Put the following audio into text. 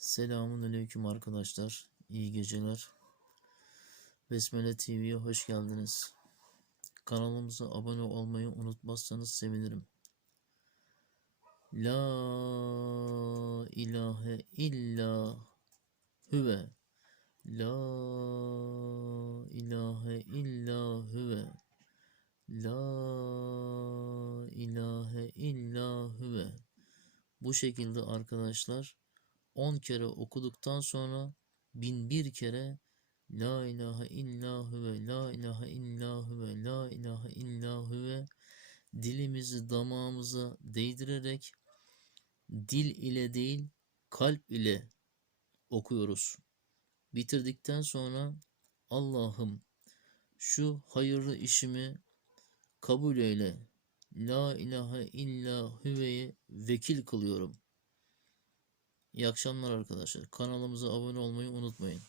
Selamun Aleyküm arkadaşlar. İyi geceler. Besmele TV'ye hoş geldiniz. Kanalımıza abone olmayı unutmazsanız sevinirim. La ilahe illa huve. La ilahe illa huve. La ilahe illa huve. Bu şekilde arkadaşlar 10 kere okuduktan sonra bin bir kere La ilahe illa huve, la ilahe illa huve, la ilahe illa huve dilimizi damağımıza değdirerek dil ile değil kalp ile okuyoruz. Bitirdikten sonra Allah'ım şu hayırlı işimi kabul eyle. La ilahe illa huve'yi vekil kılıyorum. İyi akşamlar arkadaşlar. Kanalımıza abone olmayı unutmayın.